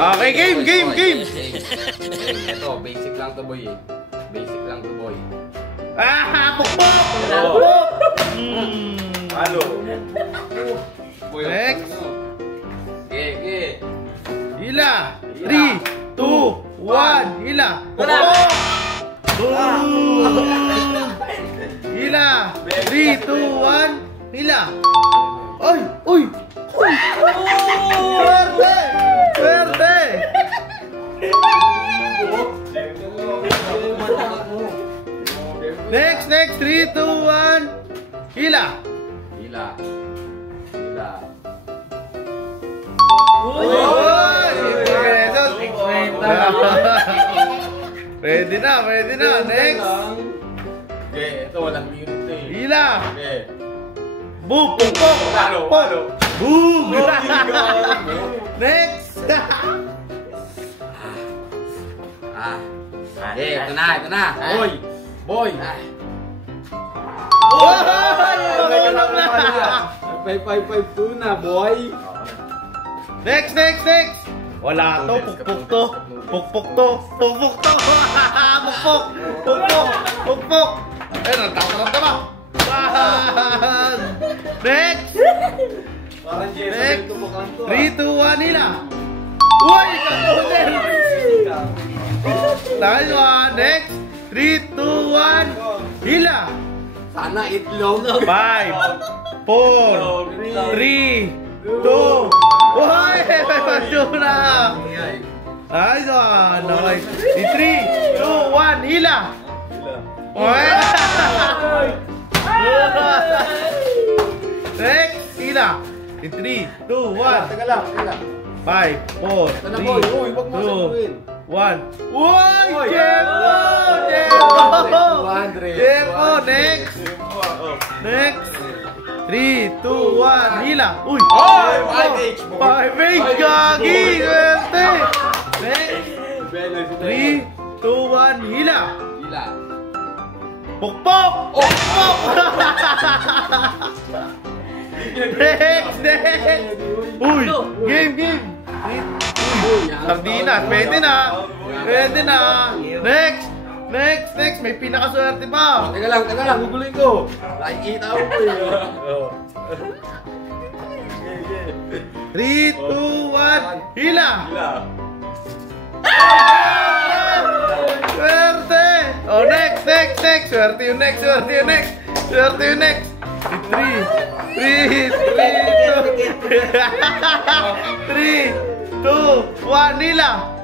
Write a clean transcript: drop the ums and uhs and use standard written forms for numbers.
Okay, game. Ito, basic lang to boy eh. Basic lang to boy. Pukpok! Halo. Next. Okay. Hila. 3, 2, 1. Hila. Pukpok! Hila. 3, 2, 1. Hila. Uy! Swerte! Next, 3, 2, 1. Hila. Pwede na. Next. Okay, ito walang minute eh. Hila. Okay. Boom! Pukpok! Boom! Next! Ito na. Boy. Tulong na! 5-5-5-2 na, boy. Next! Wala to, pukpok to. Pukpok! Eh, nagtataram. Next! Next! 3, 2, 1, hila! Uy! Kapunin! Nice one! Next! 3, 2, 1, hila! Sana itlog. 5, 4, 3, 2, uy! Pagpagduna! Nice one! 3, 2, 1, hila! Uy! Next! Hila! 3, 2, 1. Teka lang. 5, 4, 3, 2, 1. Uy! Jempo! Next! 3, 2, 1. Hila! Uy! 5H! Gagi! Swerte! Next! 3, 2, 1. Hila! Pukpok! Next! Uy! Game! Sardinas! Pwede na! Next! May pinakaswerte pa! Teka lang, gugulin ko. Nakikita ko po eh. 3, 2, 1, hila! Swerte! Oh, next! Swerte yung next! 3, 2, 1, hila!